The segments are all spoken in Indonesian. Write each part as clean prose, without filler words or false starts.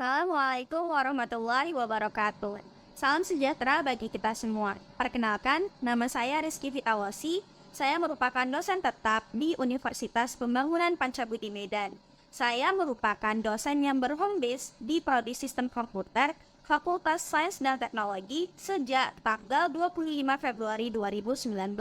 Assalamualaikum warahmatullahi wabarakatuh. Salam sejahtera bagi kita semua. Perkenalkan, nama saya Rizky Fitawasi. Saya merupakan dosen tetap di Universitas Pembangunan Pancabudi Medan. Saya merupakan dosen yang berhome base di Prodi Sistem Komputer, Fakultas Sains dan Teknologi sejak tanggal 25 Februari 2019.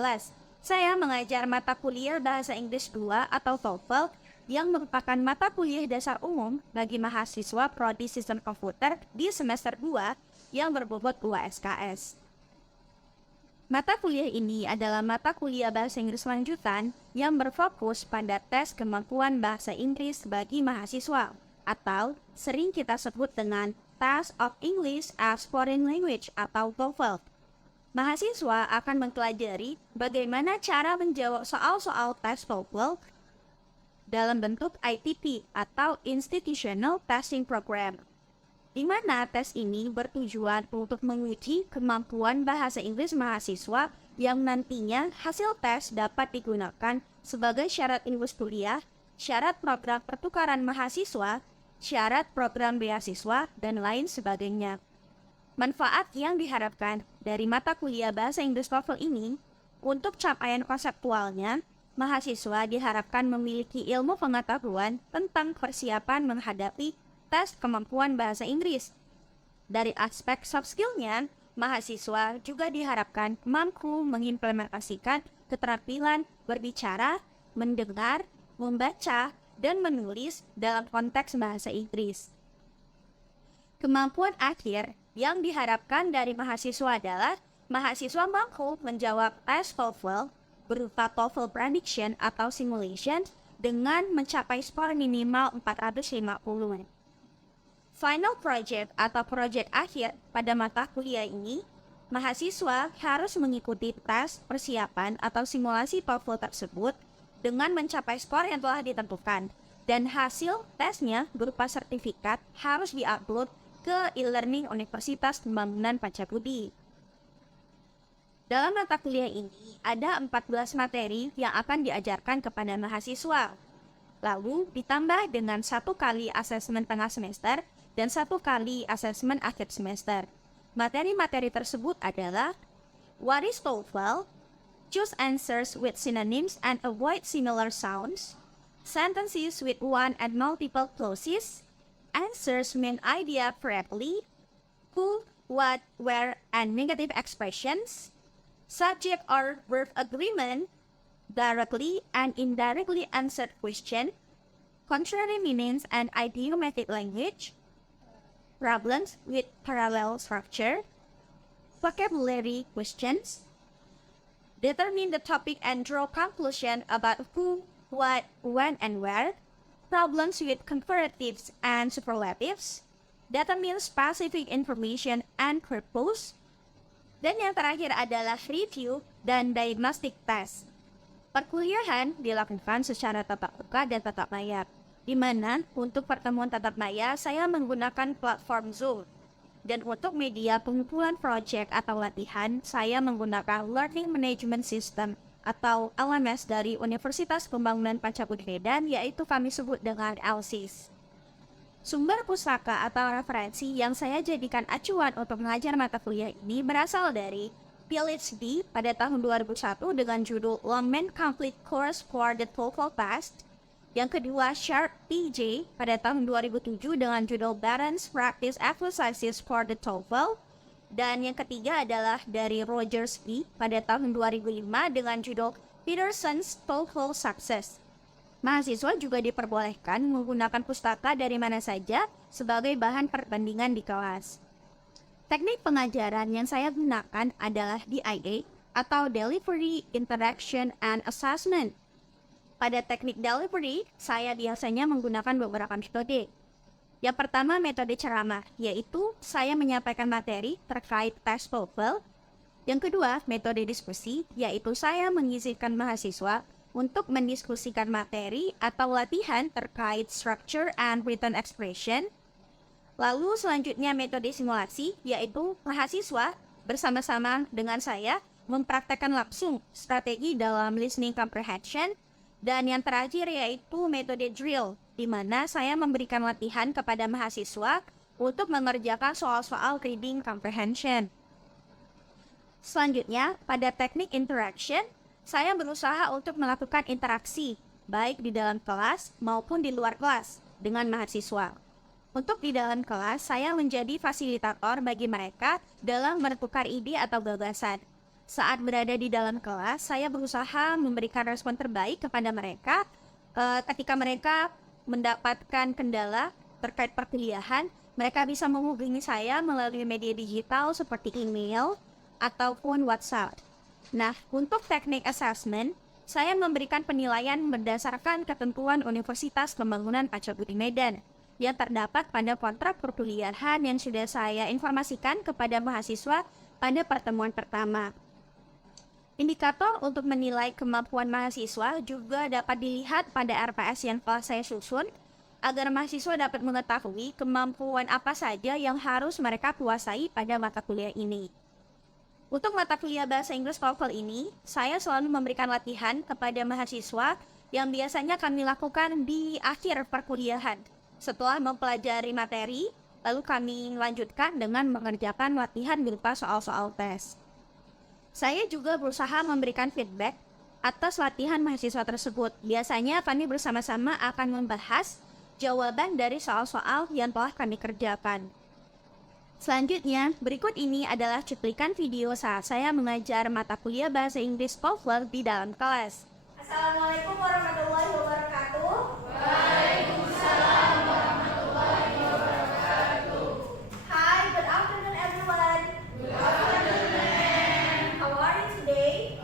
Saya mengajar mata kuliah Bahasa Inggris 2 atau TOEFL yang merupakan mata kuliah dasar umum bagi mahasiswa Prodi Sistem Komputer di semester 2 yang berbobot 2 SKS. Mata kuliah ini adalah mata kuliah Bahasa Inggris lanjutan yang berfokus pada tes kemampuan Bahasa Inggris bagi mahasiswa, atau sering kita sebut dengan Test of English as Foreign Language atau TOEFL. Mahasiswa akan mempelajari bagaimana cara menjawab soal-soal tes TOEFL dalam bentuk ITP atau Institutional Testing Program, di mana tes ini bertujuan untuk menguji kemampuan bahasa Inggris mahasiswa yang nantinya hasil tes dapat digunakan sebagai syarat Inggris kuliah, syarat program pertukaran mahasiswa, syarat program beasiswa, dan lain sebagainya. Manfaat yang diharapkan dari mata kuliah Bahasa Inggris TOEFL ini, untuk capaian konseptualnya, mahasiswa diharapkan memiliki ilmu pengetahuan tentang persiapan menghadapi tes kemampuan bahasa Inggris. Dari aspek soft skill-nya, mahasiswa juga diharapkan mampu mengimplementasikan keterampilan berbicara, mendengar, membaca, dan menulis dalam konteks bahasa Inggris. Kemampuan akhir yang diharapkan dari mahasiswa adalah mahasiswa mampu menjawab tes TOEFL berupa TOEFL prediction atau simulation dengan mencapai skor minimal 450. Final project atau proyek akhir pada mata kuliah ini, mahasiswa harus mengikuti tes persiapan atau simulasi TOEFL tersebut dengan mencapai skor yang telah ditentukan, dan hasil tesnya berupa sertifikat harus diupload ke e-learning Universitas Pembangunan Pancabudi. Dalam mata kuliah ini, ada 14 materi yang akan diajarkan kepada mahasiswa. Lalu ditambah dengan 1 kali asesmen tengah semester dan 1 kali asesmen akhir semester. Materi-materi tersebut adalah What is TOEFL? Choose answers with synonyms and avoid similar sounds. Sentences with one and multiple clauses. Answers main idea correctly. Who, what, where, and negative expressions. Subject or verb agreement, directly and indirectly answered question, contrary meanings and idiomatic language, problems with parallel structure, vocabulary questions, determine the topic and draw conclusion about who, what, when, and where, problems with comparatives and superlatives, determine specific information and purpose, dan yang terakhir adalah review dan diagnostic test. Perkuliahan dilakukan secara tatap muka dan tatap maya, di mana untuk pertemuan tatap maya saya menggunakan platform Zoom. Dan untuk media pengumpulan proyek atau latihan, saya menggunakan Learning Management System atau LMS dari Universitas Pembangunan Pancabudi Medan, yaitu kami sebut dengan LSIS. Sumber pustaka atau referensi yang saya jadikan acuan untuk mengajar mata kuliah ini berasal dari PhD pada tahun 2001 dengan judul Longman Complete Course for the TOEFL Test. Yang kedua, Sharp PJ pada tahun 2007 dengan judul Balanced Practice Exercises for the TOEFL. Dan yang ketiga adalah dari Rogers B pada tahun 2005 dengan judul Peterson's TOEFL Success. Mahasiswa juga diperbolehkan menggunakan pustaka dari mana saja sebagai bahan perbandingan di kelas. Teknik pengajaran yang saya gunakan adalah DIA atau Delivery, Interaction, and Assessment. Pada teknik delivery, saya biasanya menggunakan beberapa metode. Yang pertama, metode ceramah, yaitu saya menyampaikan materi terkait tes TOEFL. Yang kedua, metode diskusi, yaitu saya mengizinkan mahasiswa untuk mendiskusikan materi atau latihan terkait structure and written expression. Lalu selanjutnya metode simulasi, yaitu mahasiswa bersama-sama dengan saya mempraktekkan langsung strategi dalam listening comprehension. Dan yang terakhir yaitu metode drill, di mana saya memberikan latihan kepada mahasiswa untuk mengerjakan soal-soal reading comprehension. Selanjutnya, pada teknik interaction, saya berusaha untuk melakukan interaksi, baik di dalam kelas maupun di luar kelas, dengan mahasiswa. Untuk di dalam kelas, saya menjadi fasilitator bagi mereka dalam menentukan ide atau gagasan. Saat berada di dalam kelas, saya berusaha memberikan respon terbaik kepada mereka ketika mereka mendapatkan kendala terkait perkuliahan. Mereka bisa menghubungi saya melalui media digital seperti email ataupun WhatsApp. Nah, untuk teknik assessment, saya memberikan penilaian berdasarkan ketentuan Universitas Pembangunan Pacabudi Medan yang terdapat pada kontrak perkuliahan yang sudah saya informasikan kepada mahasiswa pada pertemuan pertama. Indikator untuk menilai kemampuan mahasiswa juga dapat dilihat pada RPS yang telah saya susun, agar mahasiswa dapat mengetahui kemampuan apa saja yang harus mereka kuasai pada mata kuliah ini. Untuk mata kuliah Bahasa Inggris TOEFL ini, saya selalu memberikan latihan kepada mahasiswa yang biasanya kami lakukan di akhir perkuliahan. Setelah mempelajari materi, lalu kami lanjutkan dengan mengerjakan latihan berupa soal-soal tes. Saya juga berusaha memberikan feedback atas latihan mahasiswa tersebut. Biasanya kami bersama-sama akan membahas jawaban dari soal-soal yang telah kami kerjakan. Selanjutnya, berikut ini adalah cuplikan video saat saya mengajar mata kuliah Bahasa Inggris TOEFL di dalam kelas. Assalamualaikum warahmatullahi wabarakatuh. Waalaikumsalam warahmatullahi wabarakatuh. Hi, good afternoon everyone. Good afternoon. How are you today?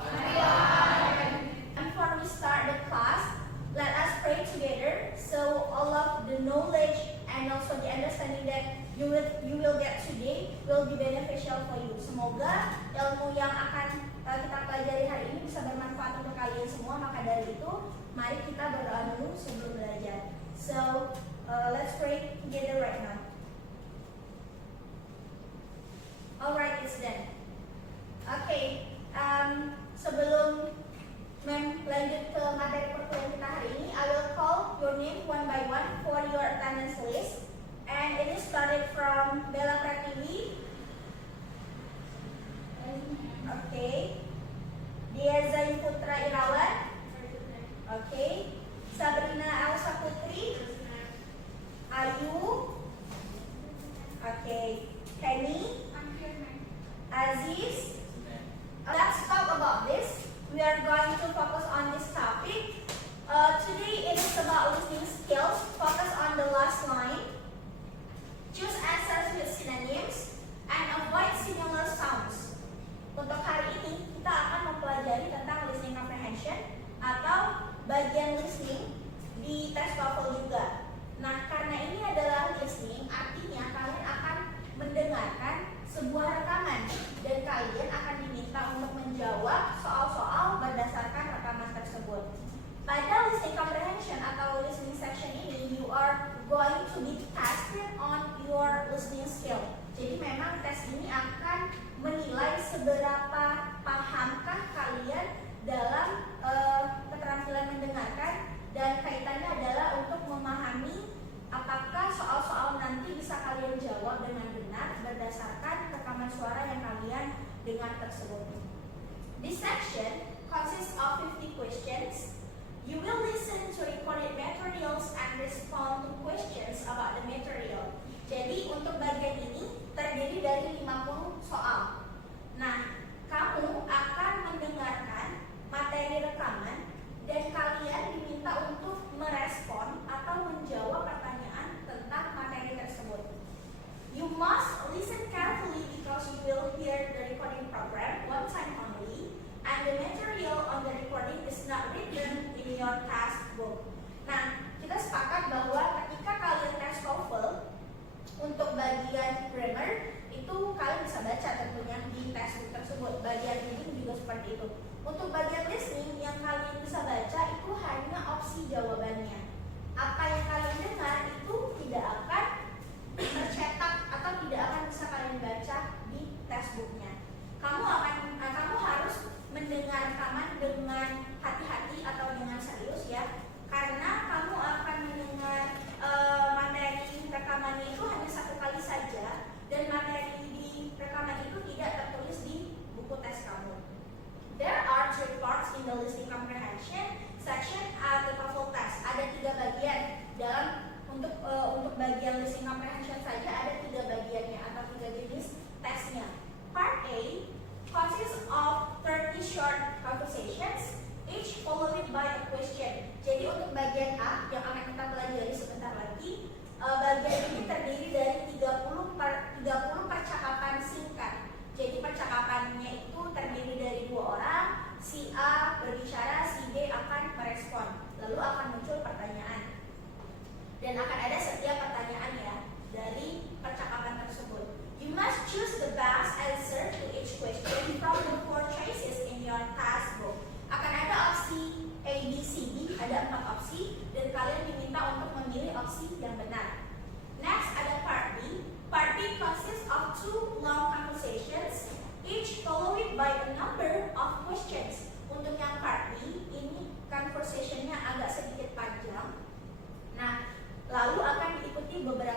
Before we start the class, let us pray together so all of the knowledge and also the understanding that you will get today will be beneficial for you. Semoga ilmu yang akan kita pelajari hari ini bisa bermanfaat untuk kalian semua. Maka dari itu, mari kita berdoa dulu sebelum belajar. So, let's pray together right now. Alright, it's done. Okay, sebelum lanjut ke materi perkuliahan kita hari ini, I will call your name one by one for your attendance list. And it is started from Bella Pratiwi. Okay. Dia Zain Putra Irawan. Okay. Sabrina Elsa Putri. Ayu. Okay. Kenny. Aziz. Let's talk about this. We are going to focus on this topic. Today it is about listening skills. Focus on the last line. Choose answers with synonyms and avoid similar sounds. Untuk hari ini kita akan mempelajari tentang listening comprehension atau bagian listening di tes TOEFL juga. Nah, karena ini adalah listening, artinya kalian akan mendengarkan sebuah rekaman dan kalian akan diminta untuk menjawab soal-soal berdasarkan rekaman tersebut. Pada listening comprehension atau listening section ini, you are going to be tested on your listening skill. Jadi memang tes ini akan menilai seberapa pahamkah kalian dalam keterampilan mendengarkan, dan kaitannya adalah untuk memahami apakah soal-soal nanti bisa kalian jawab dengan benar berdasarkan rekaman suara yang kalian dengar tersebut. This section consists of 50 questions. You will listen to recorded materials and respond to questions about the material. Jadi untuk bagian ini terdiri dari 50 soal. Nah, kamu akan mendengarkan materi rekaman dan kalian diminta untuk merespon atau menjawab pertanyaan tentang materi tersebut. You must listen carefully because you will hear the recording program one time only, and the material on the recording is not written in your task book. Nah, kita sepakat bahwa ketika kalian tes TOEFL,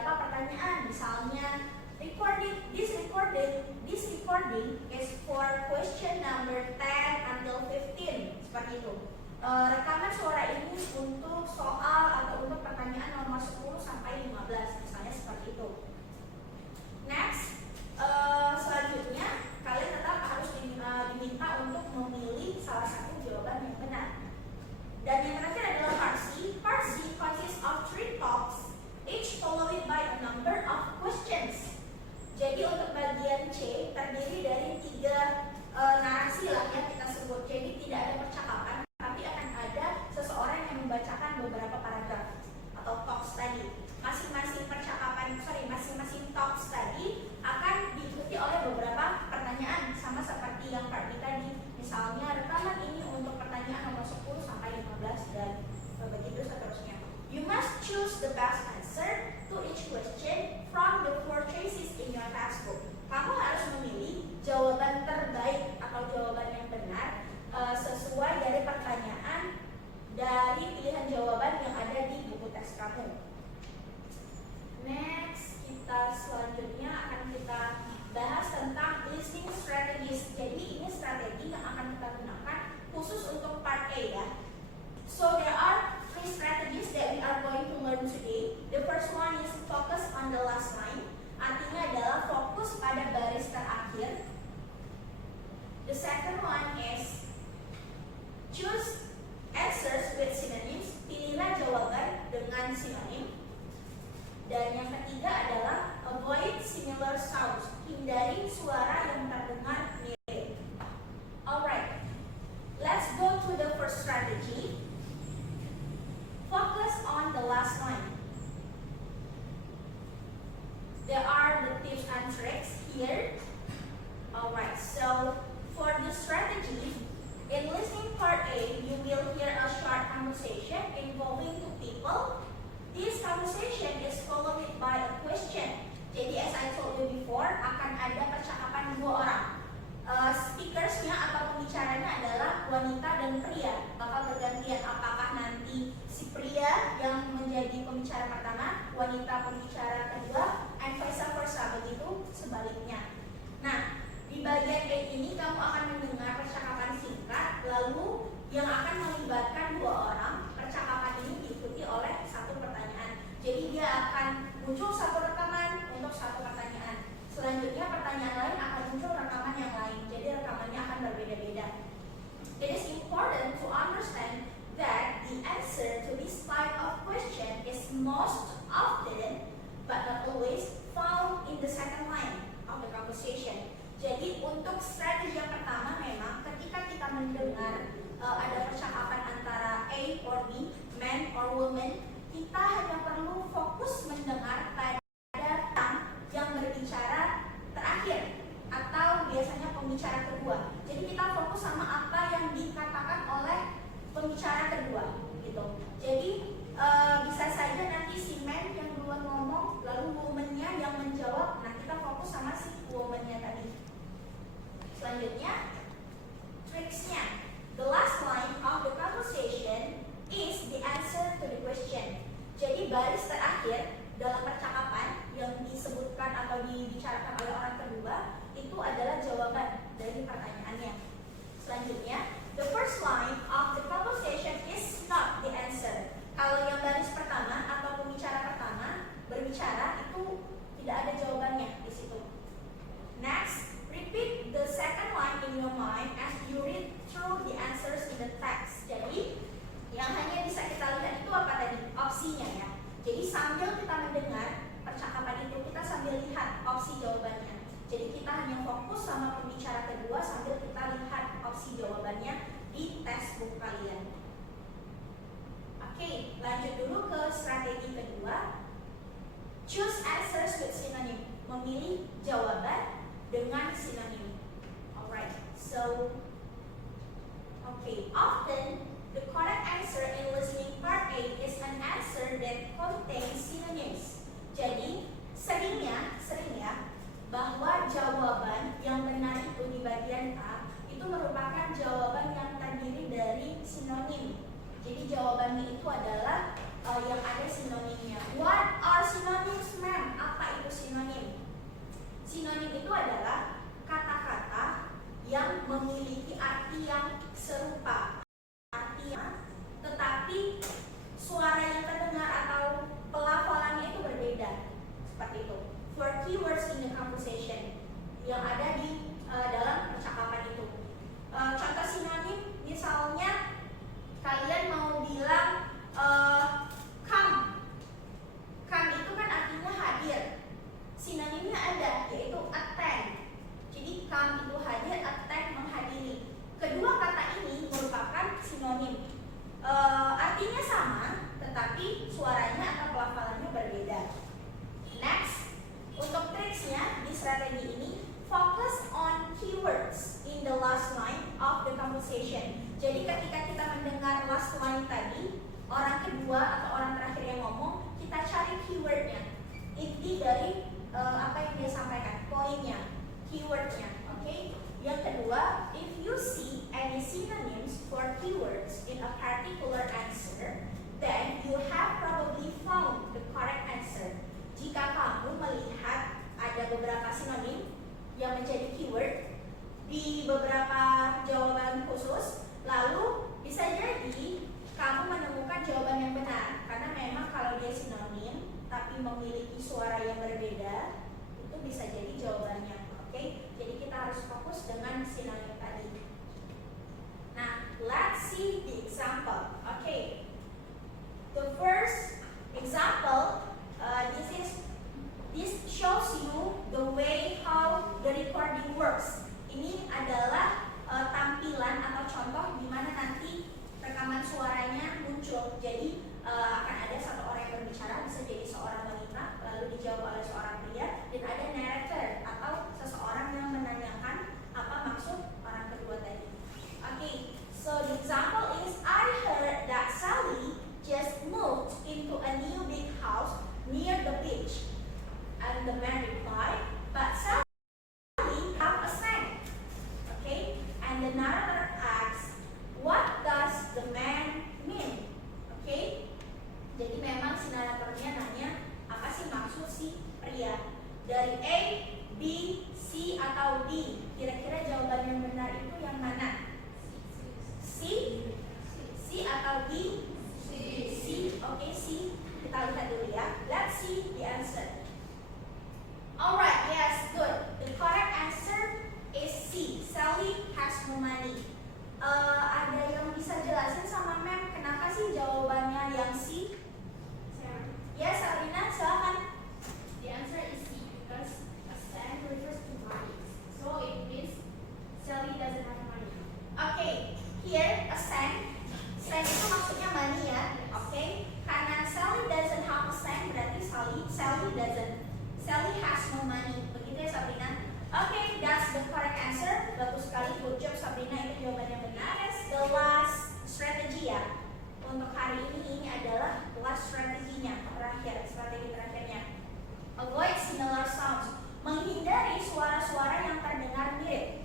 beberapa pertanyaan, misalnya this recording is for question number 10 until 15, seperti itu. Rekaman suara ini untuk soal atau untuk pertanyaan nomor 10 sampai 15, misalnya seperti itu. Next, selanjutnya kalian tetap harus diminta untuk memilih salah satu jawaban yang benar. Dan yang terakhir adalah part C. Part C consists of 3 talks, each followed by a number of questions. Jadi untuk bagian C terdiri dari 3 narasi lah yang kita sebut. Jadi tidak ada percakapan, tapi akan ada seseorang yang membacakan beberapa paragraf atau talks tadi. Masing-masing talks tadi akan diikuti oleh beberapa pertanyaan, sama seperti yang part B tadi. Misalnya rekaman ini untuk pertanyaan nomor 10 sampai 15 dan begitu seterusnya. You must choose the best answer to each question from the 4 choices in your textbook. Kamu harus memilih jawaban terbaik atau jawaban yang benar sesuai dari pertanyaan dari pilihan jawaban yang ada di buku teks kamu. Next, selanjutnya akan kita bahas tentang listening strategies. Jadi ini strategi yang akan kita gunakan khusus untuk part A ya. So there are 3 strategies that we are going to learn today. The first one is focus on the last line. Artinya adalah fokus pada baris terakhir. The second one is choose answers with synonyms. Pilihlah jawaban dengan sinonim. Dan yang ketiga adalah avoid similar sounds. Hindari suara yang terdengar mirip. Alright, let's go to the first strategy. Focus on the last line. There are the tips and tricks here. Alright, so for the strategy, in listening part A, you will hear a short conversation involving 2 people. This conversation is followed by a question. Jadi as I told you before, akan ada percakapan 2 orang. Speakersnya atau pembicaranya adalah wanita dan pria. Bakal bergantian, apakah nanti si pria yang menjadi pembicara pertama, wanita pembicara kedua, and vice versa, begitu sebaliknya. Nah, di bagian A ini kamu akan mendengar percakapan singkat, lalu yang akan melibatkan 2 orang. Percakapan ini diikuti oleh 1 pertanyaan. Jadi dia akan muncul 1 rekaman untuk 1 pertanyaan. Selanjutnya pertanyaan lain akan muncul rekaman yang lain. Jadi rekamannya akan berbeda-beda. It is important to understand that the answer to this type of question is most often, but not always, found in the second line of the conversation. Jadi untuk strategi yang pertama memang ketika kita mendengar ada percakapan antara A or B, man or woman, kita hanya perlu fokus mendengar pada yang berbicara terakhir atau biasanya pembicara kedua. Jadi kita fokus sama apa yang dikatakan oleh pembicara kedua, gitu. Jadi bisa saja nanti si man yang duluan ngomong, lalu woman-nya yang menjawab. Nah, kita fokus sama si woman-nya tadi. Selanjutnya, tricksnya. The last line of the conversation is the answer to the question. Jadi baris terakhir dalam percakapan yang disebutkan atau dibicarakan oleh orang kedua itu adalah jawaban dari pertanyaannya. Selanjutnya, the first line of the conversation is not the answer. Kalau yang baris pertama atau pembicara pertama berbicara itu tidak ada jawabannya di situ. Next, repeat the second line in your mind as you read through the answers in the text. Jadi yang hanya bisa kita lihat itu apa tadi? Opsinya ya. Jadi sambil kita mendengar percakapan itu, kita sambil lihat opsi jawabannya. Jadi kita hanya fokus sama pembicara kedua sambil kita lihat opsi jawabannya di textbook kalian. Oke, lanjut dulu ke strategi kedua. Choose answers with synonym. Memilih jawaban dengan sinonim. Alright, so often the correct answer in listening part A is an answer that contains synonyms. Jadi seringnya bahwa jawaban yang benar itu di bagian A itu merupakan jawaban yang terdiri dari sinonim. Jadi jawabannya itu adalah yang ada sinonimnya. What are synonyms, ma'am? conversation yang ada di dalam percakapan itu. Contoh sinonim, misalnya kalian mau bilang come. Come itu kan artinya hadir. Sinonimnya ada, yaitu attend. Jadi come itu hadir, attend menghadiri. Kedua kata ini merupakan sinonim. Artinya sama, tetapi suaranya atau pelafalannya berbeda. Next, untuk triksnya di strategi ini, focus on keywords in the last line of the conversation. Jadi ketika kita mendengar last line tadi, orang kedua atau orang terakhir yang ngomong, kita cari keywordnya. Inti dari apa yang dia sampaikan, poinnya, keywordnya. Oke. Yang kedua, if you see any synonyms for keywords in a particular answer, then you have probably found the correct answer. Jika kamu melihat ada beberapa sinonim yang menjadi keyword di beberapa jawaban khusus, lalu bisa jadi kamu menemukan jawaban yang benar. Karena memang kalau dia sinonim tapi memiliki suara yang berbeda, itu bisa jadi jawabannya. Oke? Jadi kita harus fokus dengan sinonim tadi. Nah, let's see the example. Okay. The first example, this shows you the way how the recording works. Ini adalah tampilan atau contoh di mana nanti rekaman suaranya muncul. Jadi akan ada satu orang yang berbicara, bisa jadi seorang wanita, lalu dijawab oleh seorang pria, dan ada narrator atau seseorang yang menanyakan apa maksud orang kedua tadi. Okay, so the example is, I heard that Sally just moved into a new big house near the beach. And the man replied, but Sally have a son. Okay, and the narrator asks, what does the man mean? Okay, jadi memang si naratornya nanya apa sih maksud si pria. Dari A, B, C atau D, kira-kira jawaban yang benar itu yang mana? C, C atau D? C. Oke, C. Kita lihat dulu ya. Let's see the answer. Alright, yes, good. The correct answer is C. Sally has no money. Ada yang bisa jelasin sama Mem kenapa sih jawabannya yang C? Yes, Arina, silakan. The answer is C because a cent refers to money. So it means Sally doesn't have money. Okay, here a cent. Cent itu maksudnya money ya. Okay, karena Sally doesn't have a cent berarti Sally has no money. Begitu ya Sabrina? Okay, that's the correct answer. Bagus sekali, good job Sabrina, itu jawaban yang benar. The last strategy ya. Untuk hari ini adalah last strateginya, strategi terakhirnya. Avoid similar sounds. Menghindari suara-suara yang terdengar mirip.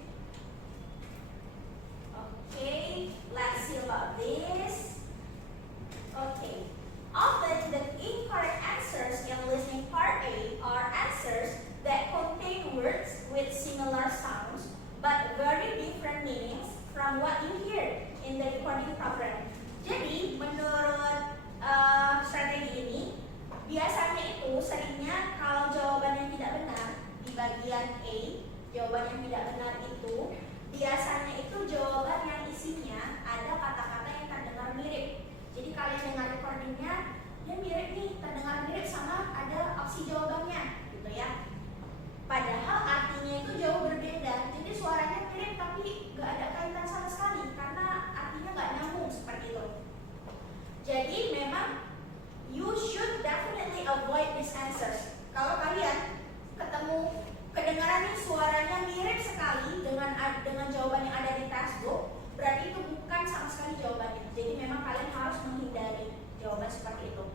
Okay, let's see about this. Okay, often the incorrect answers in listening part A are answers that contain words with similar sounds but very different meanings from what you hear in the recording program. Jadi menurut strategi ini, biasanya itu seringnya kalau jawaban yang tidak benar di bagian A, jawaban yang tidak benar itu biasanya itu jawaban yang isinya ada kata-kata yang terdengar mirip. Jadi kalian dengar recordingnya, dia mirip nih, terdengar mirip sama ada opsi jawabannya, gitu ya. Padahal artinya itu jauh berbeda. Jadi suaranya mirip tapi gak ada kaitan sama sekali karena artinya gak nyambung seperti itu. Jadi memang you should definitely avoid these answers. Kalau kalian ketemu kedengaran nih suaranya mirip sekali dengan jawaban yang ada di textbook, berarti itu bukan sama sekali jawabannya. Jadi memang kalian harus menghindari jawaban seperti itu.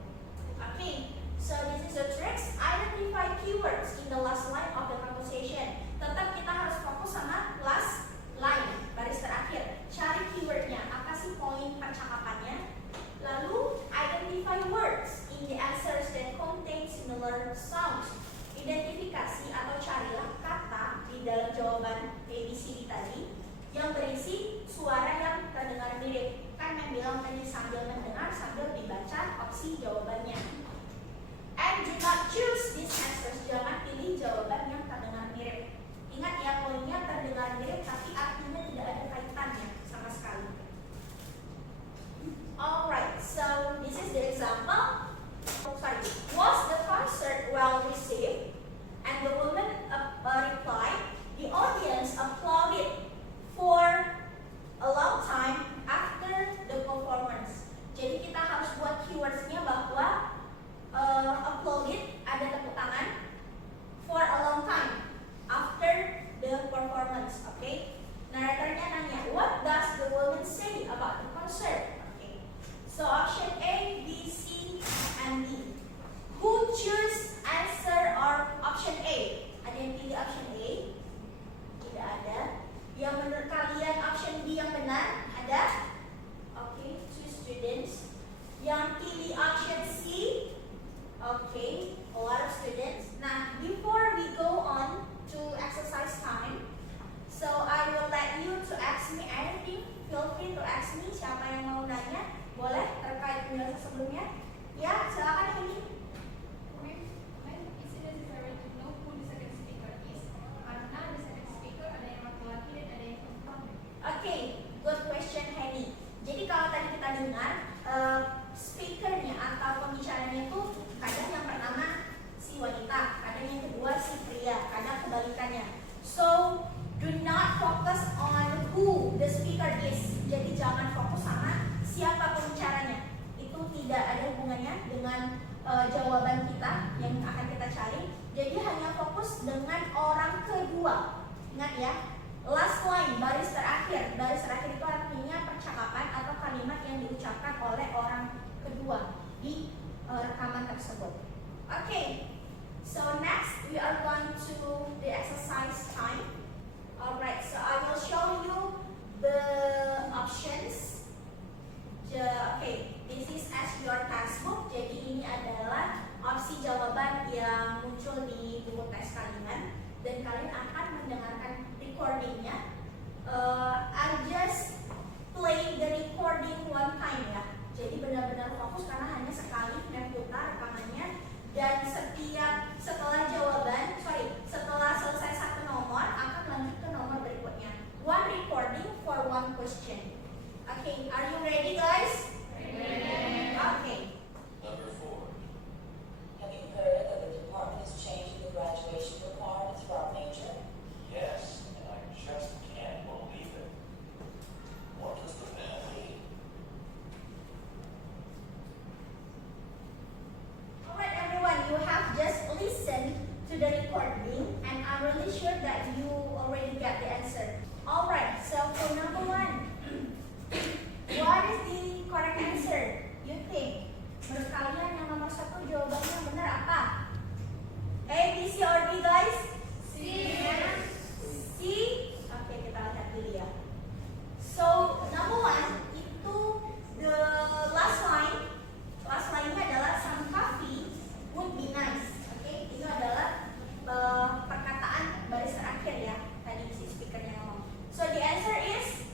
Okay, so this is the tricks. Identify keywords in the last line of the conversation. Tetap kita harus fokus sama last line, baris terakhir. Cari keywordnya, apa sih poin percakapannya. Lalu identify words in the answers that contain similar sounds. Identifikasi atau carilah kata di dalam jawaban ABCD tadi yang berisi suara yang terdengar mirip. Kan yang bilang tadi sambil mendengar sambil dibaca opsi jawabannya. And do not choose these answers. Jangan pilih jawaban yang terdengar mirip. there is. Jadi jangan fokus sama siapa pembicaranya. Itu tidak ada hubungannya dengan jawaban kita yang akan kita cari. Jadi hanya fokus dengan orang kedua. Ingat ya, last line, baris terakhir. Baris terakhir itu artinya percakapan atau kalimat yang diucapkan oleh orang kedua di rekaman tersebut. Okay, so next we are going to the exercise time. Alright, so I will show you the options. Okay, this is as your textbook. Jadi ini adalah opsi jawaban yang muncul di buku tes kalian dan kalian akan mendengarkan recordingnya. I just play the recording one time ya. Jadi benar-benar fokus karena hanya sekali dan putar rekamannya. Dan setelah selesai satu nomor akan lanjut ke nomor berikutnya. One recording for one question. Okay, are you ready guys? Okay. Number 4. Have you heard that the department is changing the graduation requirements for our major? Yes, and I just can't believe it. What does the ban mean? Alright everyone, you have just listened to the recording and I'm really sure that you already get the answer. Alright, so for number 1, what is the correct answer? You think? Menurut kalian yang nomor 1 jawabannya benar apa? A, B, C, or D guys? C. C? Oke, kita lihat dulu ya. So, number 1 itu the last line-nya adalah some coffee would be nice. Oke, itu adalah perkataan baris terakhir ya. Tadi si speakernya ngomong. So, the answer is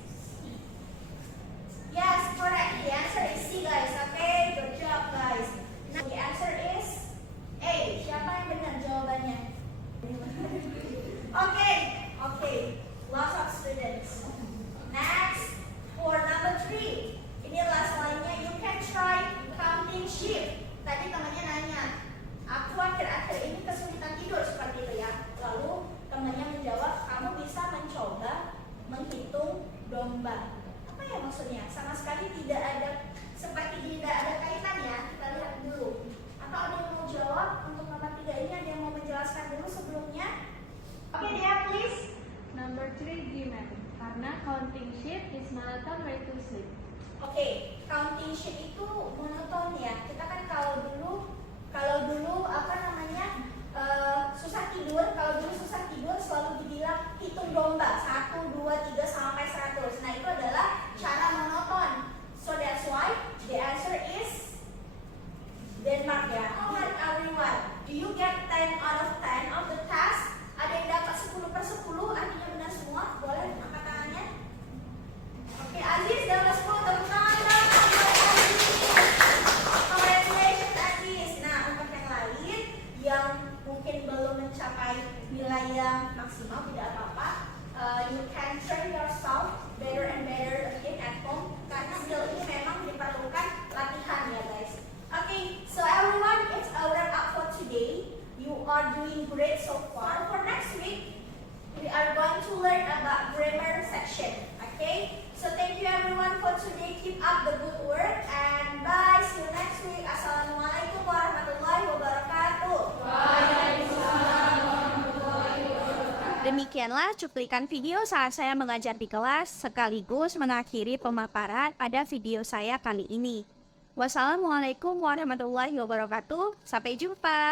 yes, correct. The answer is C guys. Okay, good job guys. Now, the answer is A. Siapa yang benar jawabannya? Okay. Lots of students. Next, for number 3. Ini last line-nya, you can try counting sheep. Tadi temannya nanya, aku akhir-akhir ini kesulitan tidur seperti itu ya. Lalu temannya menjawab, kamu bisa mencoba menghitung domba. Apa ya maksudnya? Sama sekali seperti tidak ada kaitannya. Kita lihat dulu. Atau ada yang mau jawab untuk nomor 3 ini? Ada yang mau menjelaskan dulu sebelumnya? Oke, dia please. Number 3 demand. Karena counting sheep is monoton way to sleep. Oke, counting sheep itu monoton ya. Kita kan kalau dulu susah tidur. Kalau dulu susah tidur selalu dibilang hitung domba 1, 2, 3 sampai 100. Nah itu adalah cara monoton. So that's why the answer is Denmark ya. Alright everyone, do you get 10 out of 10 of the task? Ada yang dapat 10/10, artinya benar semua. Boleh angkat tangannya. Oke, Aziz dapat 10, tepuk tangan dong. Congratulations Aziz. Nah, untuk yang lain yang mungkin belum mencapai nilai yang maksimal, tidak apa-apa. You can train yourself better and better again at home. Karena skill ini memang diperlukan latihan ya guys. Okay, so everyone, it's a wrap up for today. You are doing great so far. For next week, we are going to learn about grammar section. Okay, so thank you everyone for today. Keep up the good work and bye. See you next week. Assalamualaikum warahmatullahi wabarakatuh. Demikianlah cuplikan video saat saya mengajar di kelas sekaligus mengakhiri pemaparan pada video saya kali ini. Wassalamualaikum warahmatullahi wabarakatuh. Sampai jumpa.